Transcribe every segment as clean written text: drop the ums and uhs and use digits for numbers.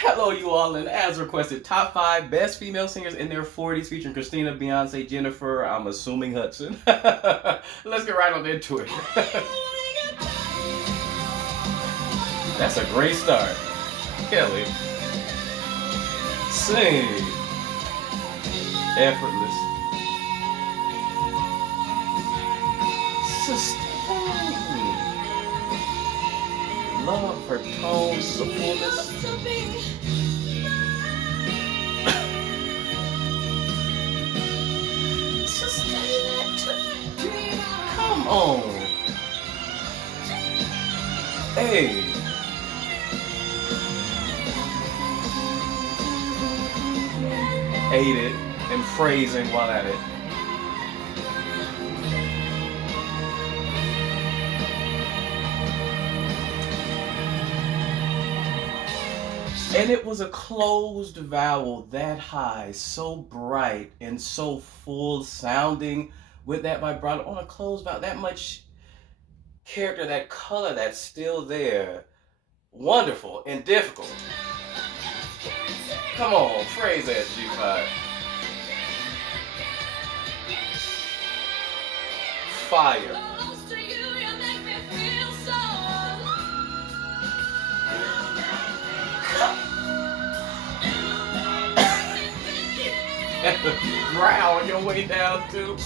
Hello, you all, and as requested, top 5 best female singers in their 40s featuring Christina, Beyonce, Jennifer, I'm assuming Hudson. Let's get right on into it. That's a great start. Kelly. Sing. Effortless. Sustain. Love her tone, the fullness. Sustain it. Come on. Hey. Ate it and phrasing while at it. And it was a closed vowel that high, so bright and so full sounding with that vibrato on a closed vowel. That much character, that color that's still there. Wonderful and difficult. Come on, phrase that G5. Fire. And the growl on your way down too.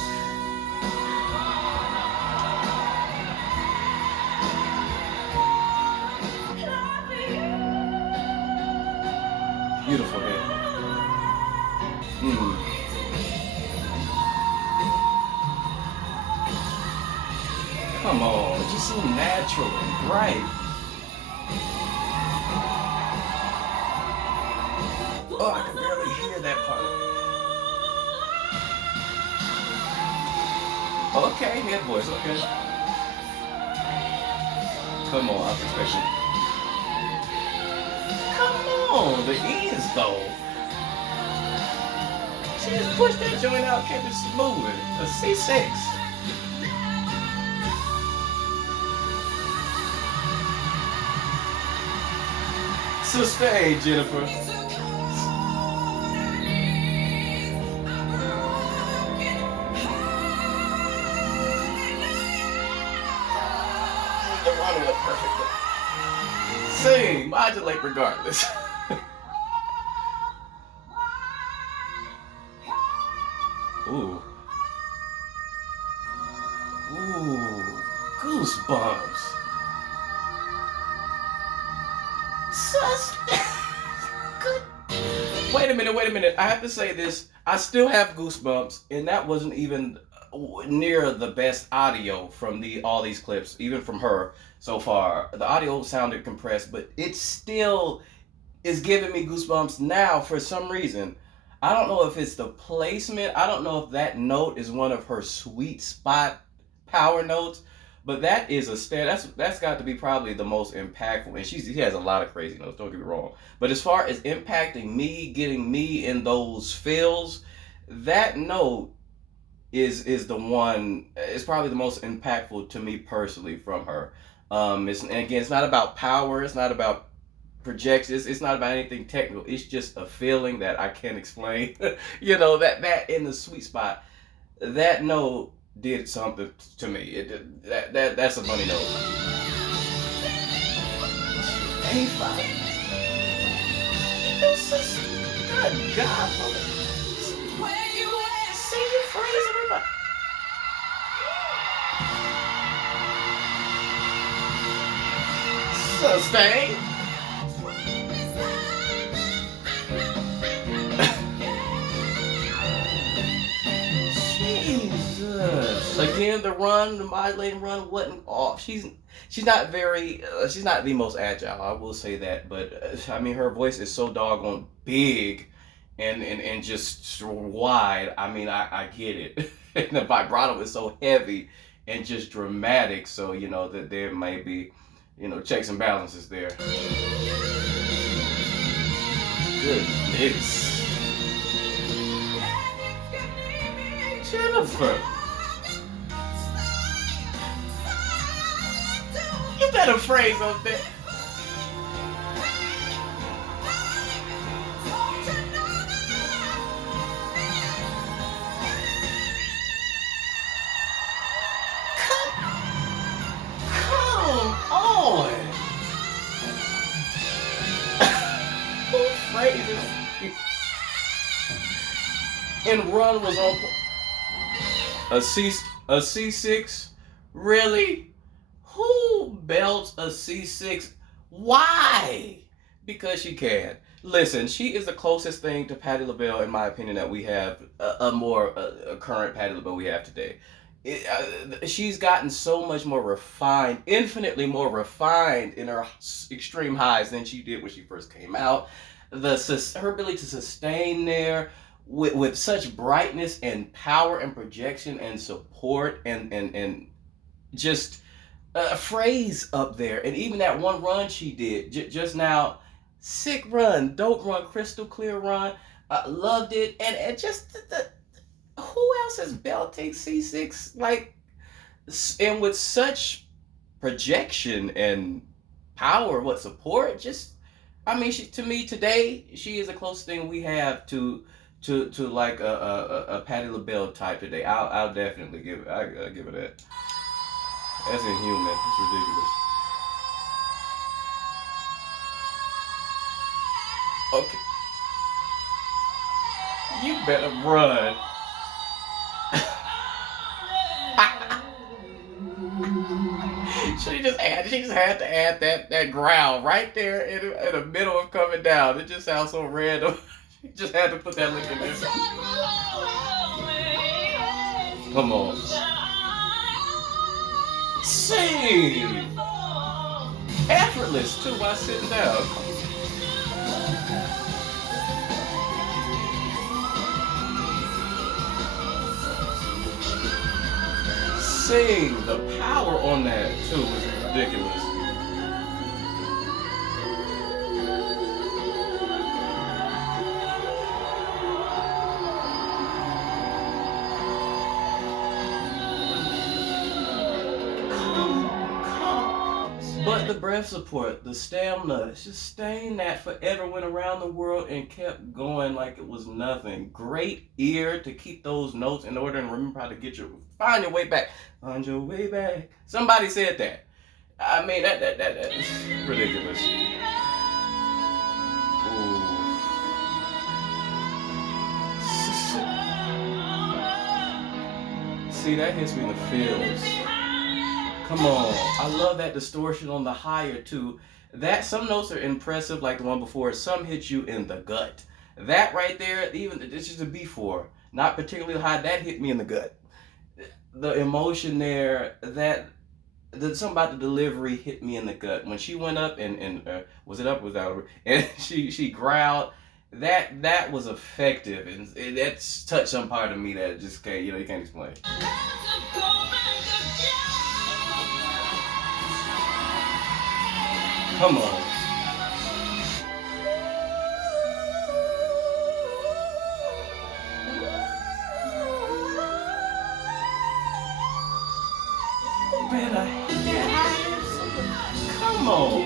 Beautiful hair. Come on, just so natural and bright. Oh, I can barely hear that part. Okay, head voice, okay. Come on, I was expecting. Come on, the E's though. She just pushed that joint out, kept it moving. A C6. Sustain, Jennifer. The running up perfectly. Sing, modulate regardless. Ooh. Ooh. Goosebumps. Good. Wait a minute. I have to say this. I still have goosebumps, and that wasn't even near the best audio from all these clips, even from her so far. The audio sounded compressed, but it still is giving me goosebumps now for some reason. I don't know if it's the placement. I don't know if that note is one of her sweet spot power notes, but that is that's got to be probably the most impactful. And she has a lot of crazy notes, don't get me wrong. But as far as impacting me, getting me in those feels, that note is the one. It's probably the most impactful to me personally from her. And again, it's not about power. It's not about projections. It's not about anything technical. It's just a feeling that I can't explain. You know, that in the sweet spot, that note did something to me. That's a funny note. A5. Good God, say your phrase, everybody. Sustain. Jesus. Again, the modulating run wasn't off. She's not she's not the most agile, I will say that, but I mean, her voice is so doggone big and just wide. I mean, I get it. And the vibrato is so heavy and just dramatic, so you know that there may be, you know, checks and balances there. Goodness. Jennifer. You better phrase up there. crazy. And Run was on a C6. Really? Who belts a C6? Why? Because she can. Listen, she is the closest thing to Patti LaBelle, in my opinion, that we have a current Patti LaBelle we have today. She's gotten so much more refined, infinitely more refined in her extreme highs than she did when she first came out. Her ability to sustain there with such brightness and power and projection and support and just a phrase up there. And even that one run she did just now, sick run, dope run, crystal clear run. Loved it. And just who else is belting C6 like, and with such projection and power, what support? Just, I mean, to me today, she is the closest thing we have to like a Patti LaBelle type today. I'll definitely give it. I'll give it that. That's inhuman. It's ridiculous. Okay, you better run. She just had to add that growl right there in the middle of coming down. It just sounds so random. She just had to put that link in there. Come on. Sing! Effortless too while sitting down. Sing! The power on that too was ridiculous. But the breath support, the stamina, sustained that forever, went around the world and kept going like it was nothing. Great ear to keep those notes in order and remember how to find your way back. Find your way back. Somebody said that. I mean, that's ridiculous. Ooh. See, that hits me in the feels. Come on. I love that distortion on the higher too. Some notes are impressive, like the one before. Some hit you in the gut. That right there, even this is a B4, not particularly high. That hit me in the gut. The emotion there, something about the delivery hit me in the gut when she went up and was it up or was that over? And she growled. That was effective, and that's touched some part of me that just can't you can't explain. Come on. Better have something. Come on.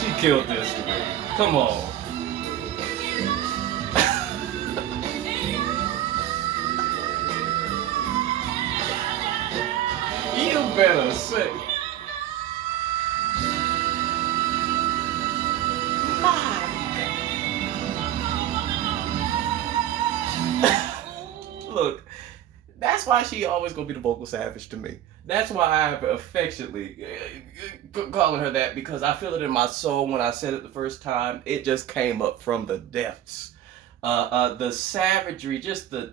She killed this to me. Come on. You better say. Look, that's why she always gonna be the vocal savage to me. That's why I have affectionately calling her that, because I feel it in my soul. When I said it the first time, it just came up from the depths. The savagery, just the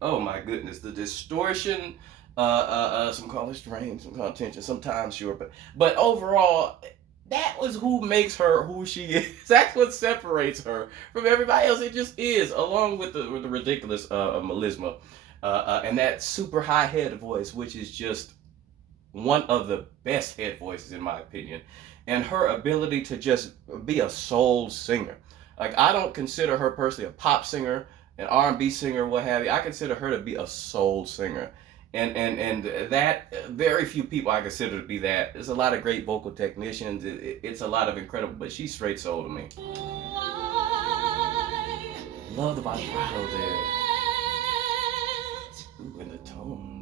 oh my goodness, the distortion. Some call it strange, some call it tension. Sometimes sure, but overall, that was who makes her who she is. That's what separates her from everybody else. It just is, along with the ridiculous melisma, and that super high head voice, which is just one of the best head voices in my opinion, and her ability to just be a soul singer. Like, I don't consider her personally a pop singer, an R&B singer, what have you. I consider her to be a soul singer. And that, very few people I consider to be that. There's a lot of great vocal technicians. It's a lot of incredible, but she's straight soul to me. Love the vibrato there. Ooh, and the tone.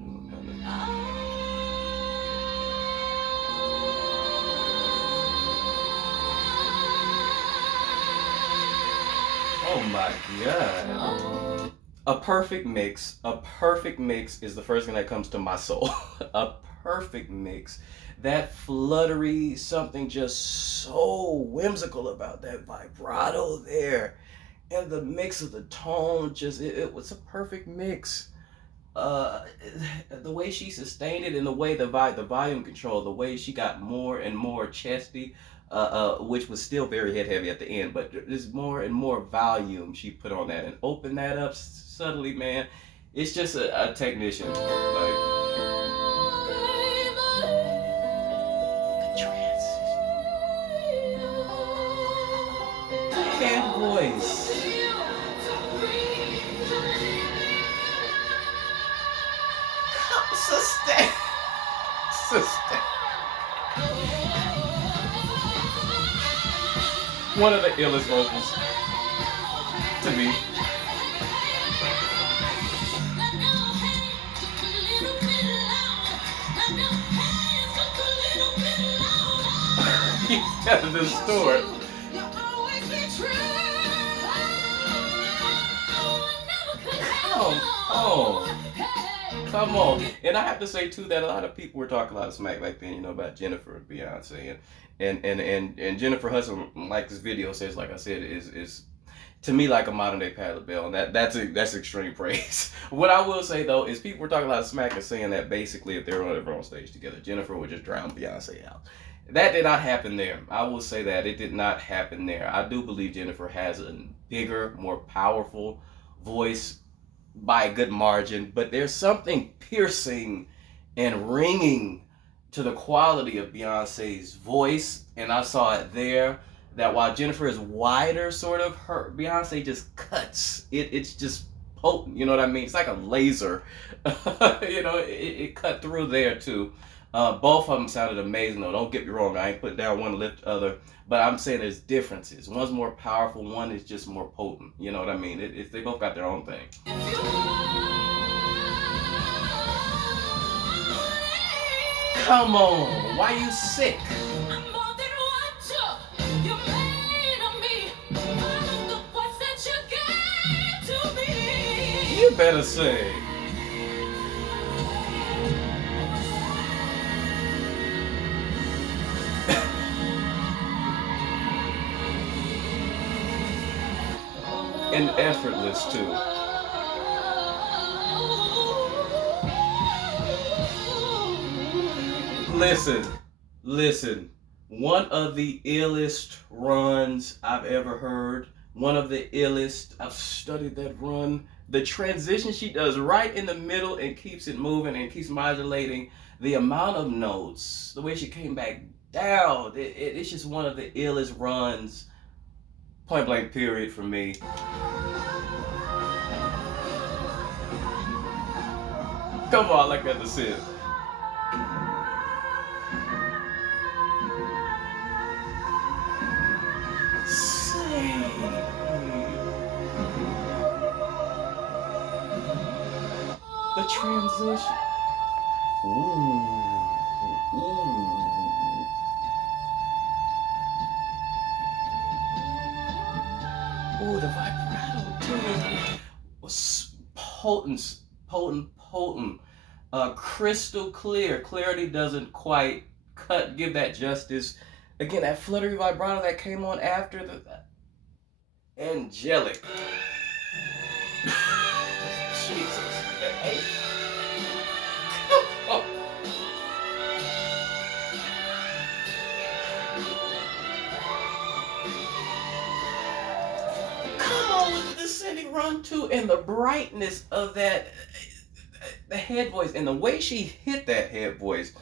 Oh my god. A perfect mix. A perfect mix is the first thing that comes to my soul. A perfect mix. That fluttery, something just so whimsical about that vibrato there. And the mix of the tone, just it was a perfect mix. uh the way she sustained it, and the way the volume control, the way she got more and more chesty, which was still very head heavy at the end, but there's more and more volume she put on that and opened that up subtly, man. It's just a technician, like the head voice. Sustain. Sustain. One of the illest vocals to me. You gotta distort. Oh. Come on. And I have to say too that a lot of people were talking a lot of smack back then, about Jennifer and Beyonce, and Jennifer Hudson, like this video says, like I said, is to me like a modern day Patti LaBelle, and that's extreme praise. What I will say though is people were talking a lot of smack and saying that basically if they were ever on stage together, Jennifer would just drown Beyonce out. That did not happen there. I will say that it did not happen there. I do believe Jennifer has a bigger, more powerful voice by a good margin, but there's something piercing and ringing to the quality of Beyonce's voice, and I saw it there. That while Jennifer is wider, sort of, her Beyonce just cuts. It's just potent. You know what I mean? It's like a laser. It cut through there too. Both of them sounded amazing though. Don't get me wrong. I ain't putting down one to lift the other. But I'm saying there's differences. One's more powerful, one is just more potent. You know what I mean? They both got their own thing. Come on, why you sick? You better sing. And effortless too. Listen. One of the illest runs I've ever heard. One of the illest. I've studied that run. The transition she does right in the middle and keeps it moving and keeps modulating. The amount of notes, the way she came back down. It's just one of the illest runs. Point blank period for me. Come on, like that to see it. The transition. Ooh. Ooh, the vibrato too was potent. Crystal clear. Clarity doesn't quite give that justice. Again, that fluttery vibrato that came on after the angelic. Jesus. Come on with the descending run too, and the brightness of that, the head voice, and the way she hit that head voice.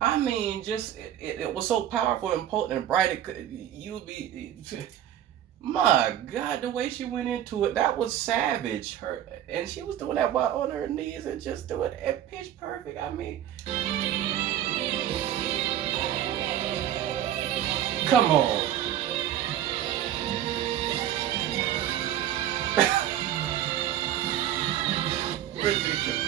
I mean, just it was so powerful and potent and bright. You'd be, my God, the way she went into it, that was savage. And she was doing that while on her knees and just doing it at pitch perfect. I mean, come on. Ridiculous.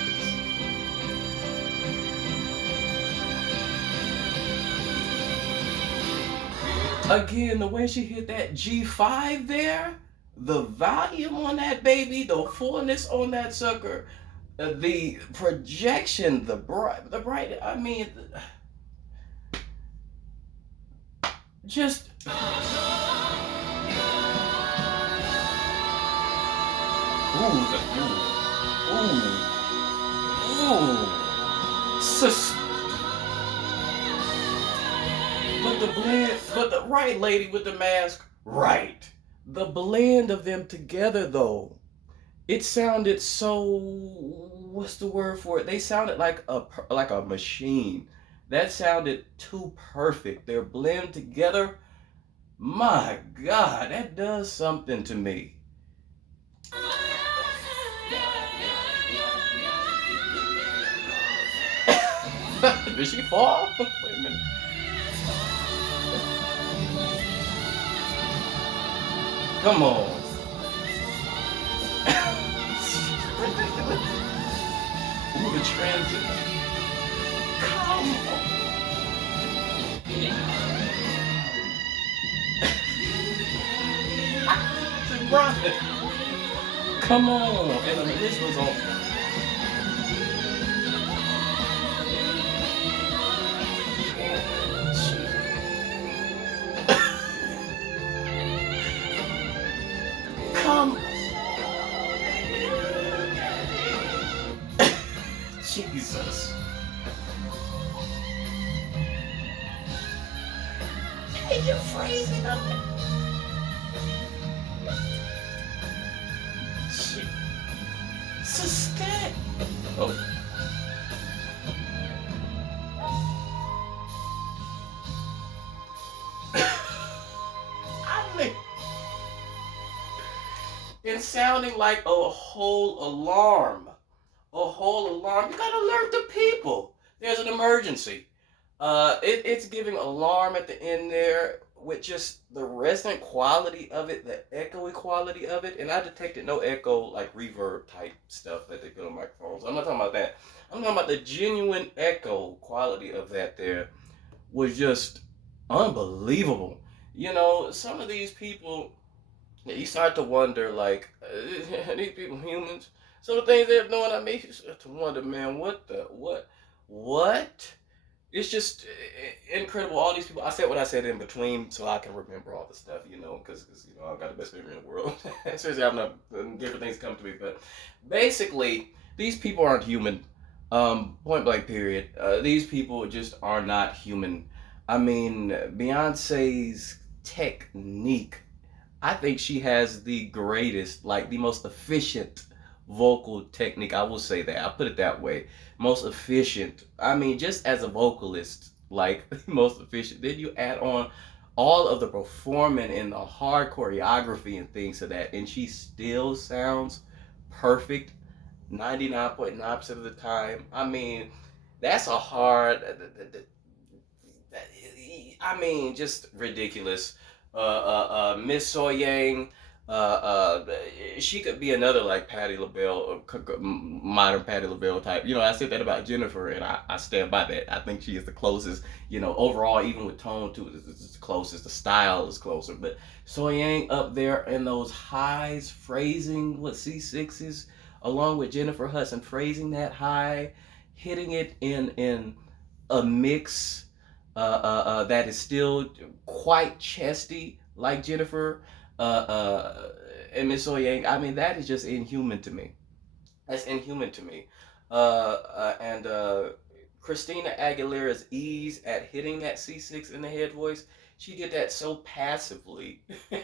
Again, the way she hit that G5 there, The volume on that baby, the fullness on that sucker, the projection, the bright. I mean, just ooh. But the blend, but the right lady with the mask, right. The blend of them together, though, it sounded so. What's the word for it? They sounded like a machine. That sounded too perfect. Their blend together. My God, that does something to me. Did she fall? Wait a minute. Come on. Ridiculous. Ooh, the transit. Come on. Right. Come on. And this was on. Come. Jesus. Hey, you're freezing up. Sustain. Oh. I mean, it's sounding like a whole alarm. A whole alarm. You gotta alert the people. There's an emergency. It's giving alarm at the end there with just the resonant quality of it, the echoey quality of it, and I detected no echo like reverb type stuff that they put on microphones. I'm not talking about that. I'm talking about the genuine echo quality of that. There was just unbelievable. You know, some of these people, you start to wonder, like, are these people humans? Some of the things they're doing, I mean, you start to wonder, man, what? It's just incredible. All these people. I said what I said in between, so I can remember all the stuff, because I've got the best memory in the world. Seriously, I've not different things come to me, but basically, these people aren't human. Point blank. Period. These people just are not human. I mean, Beyonce's technique. I think she has the greatest, like the most efficient vocal technique. I will say that. I'll put it that way. Most efficient. I mean, just as a vocalist, like most efficient. Then you add on all of the performing and the hard choreography and things to that, and she still sounds perfect 99.9% of the time. I mean, that's a hard. I mean, just ridiculous. Miss So Yang, she could be another like Patti LaBelle, modern Patti LaBelle type. I said that about Jennifer, and I stand by that. I think she is the closest. Overall, even with tone too, it's the closest. The style is closer, but So Yang up there in those highs, phrasing with C6s, along with Jennifer Hudson phrasing that high, hitting it in a mix that is still quite chesty like Jennifer and Miss Oyang. I mean, that is just inhuman to me. That's inhuman to me. And Christina Aguilera's ease at hitting that C6 in the head voice, she did that so passively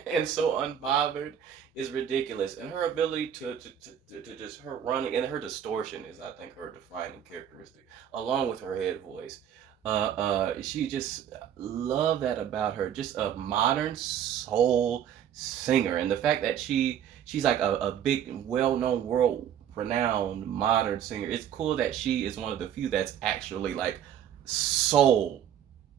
and so unbothered is ridiculous. And her ability to just her running and her distortion is, I think, her defining characteristic, along with her head voice. She just love that about her. Just a modern soul singer, and the fact that she's like a big, well-known, world-renowned modern singer. It's cool that she is one of the few that's actually like soul,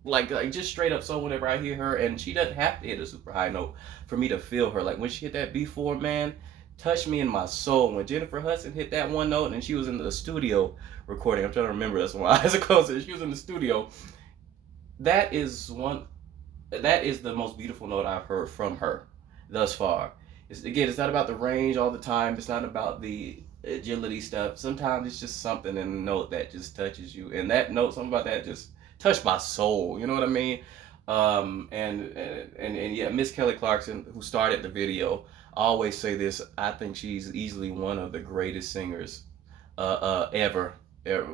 like just straight up soul. Whenever I hear her, and she doesn't have to hit a super high note for me to feel her. Like when she hit that B4, man, touched me in my soul. When Jennifer Hudson hit that one note, and she was in the studio recording. I'm trying to remember. That's why my eyes are closed. She was in the studio. That is one. That is the most beautiful note I've heard from her thus far. It's not about the range all the time. It's not about the agility stuff. Sometimes it's just something in the note that just touches you, and that note, something about that, just touched my soul. You know what I mean? And yeah, Miss Kelly Clarkson, who started the video, I always say this. I think she's easily one of the greatest singers ever, ever,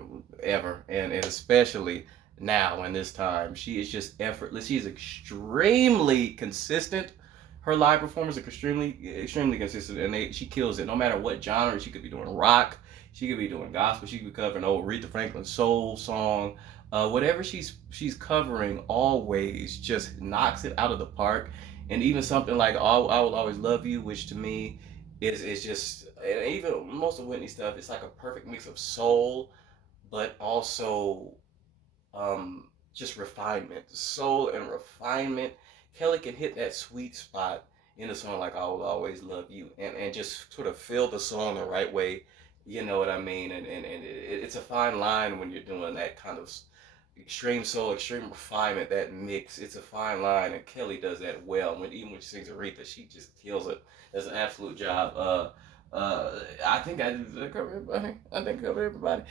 ever, and especially now in this time. She is just effortless. She is extremely consistent. Her live performance is extremely consistent, and she kills it. No matter what genre, she could be doing rock, she could be doing gospel, she could be covering old Aretha Franklin soul song, whatever she's covering, always just knocks it out of the park. And even something like I Will Always Love You, which to me is just, and even most of Whitney stuff, it's like a perfect mix of soul, but also just refinement, soul and refinement. Kelly can hit that sweet spot in a song like I Will Always Love You, and just sort of feel the song the right way. You know what I mean? And it's a fine line when you're doing that kind of extreme soul, extreme refinement, that mix. It's a fine line, and Kelly does that well. Even when she sings Aretha, she just kills it. Does an absolute job. I think I did cover everybody. I think I covered everybody.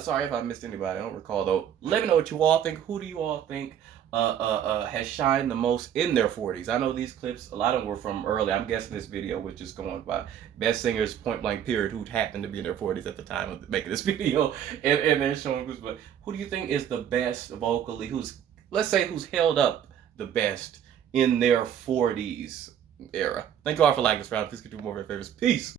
Sorry if I missed anybody. I don't recall though. Let me know what you all think. Who do you all think has shined the most in their 40s? I know these clips, a lot of them were from early. I'm guessing this video was just going by best singers point blank period who happened to be in their 40s at the time of making this video, and they're showing who's. But who do you think is the best vocally? Let's say who's held up the best in their 40s era? Thank you all for liking this round. Please continue more of your favorites. Peace.